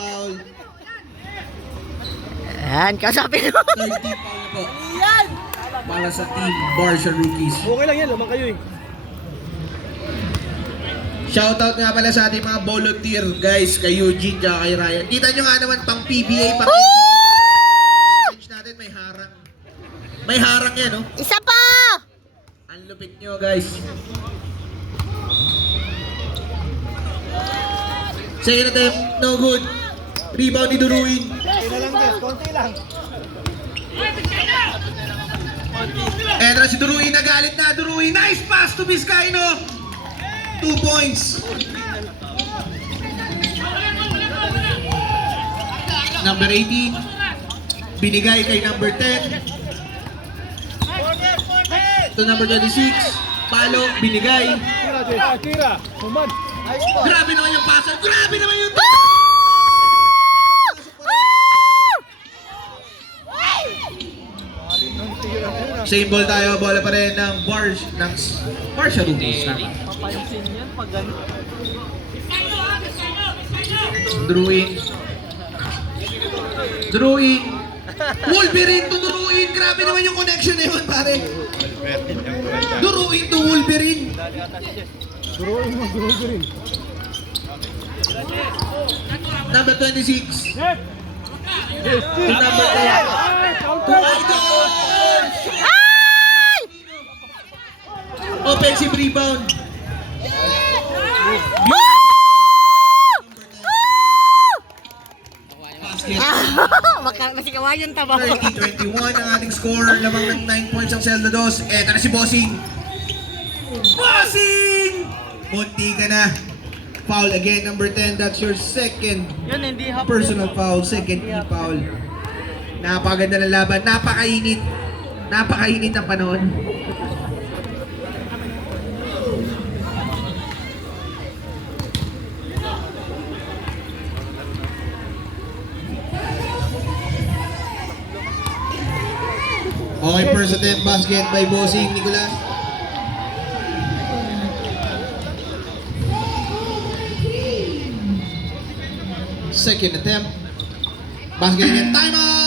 foul. Ayan, kasapin mo. 30 foul po. Para sa team Barca Rookies. Okay lang yan, lamang kayo eh. Shoutout nga pala sa ating mga volunteer guys, kay Eugene at kay Ryan. Kita nyo nga naman pang PBA, pang NBA. Natin may harang. May harang yan, no? Isa pa! Ang lupit nyo guys. Second attempt, no good. Rebound ni Duruin. Konti na lang, Jess. Konti lang. Entra si Duruin, nagalit na. Duruin, nice pass to Vizcaino. 2 points. Number 18. Binigay kay number 10. To number 26. Palo, binigay. Tira, Jess. Tira. Human. Grabe naman yung passer. Grabe naman yung... Same ball tayo. Bola pa rin ng Barca Rookies. Papansin yan pag gano'n. Drawing. Wolverine to Drawing. Grabe naman yung connection na yun, pare. Drawing to Wolverine. Duruin mo, duruin. Number 26. To number 10. Idol! Ay! Offensive rebound. Basket. Masikawayan taba. 30-21 ang ating score. Lamang ng 9 points ang Zelda Dos. Eto na si Bossing. Bossing! Munti ka na. Foul again, number 10. That's your second Yan, hindi half. personal foul. Second e-foul. Napakaganda ng laban. Napakainit. Napakainit ang panahon. Okay, first attempt basket by Bossing, Nicolas. Second attempt. Basket again. Time out!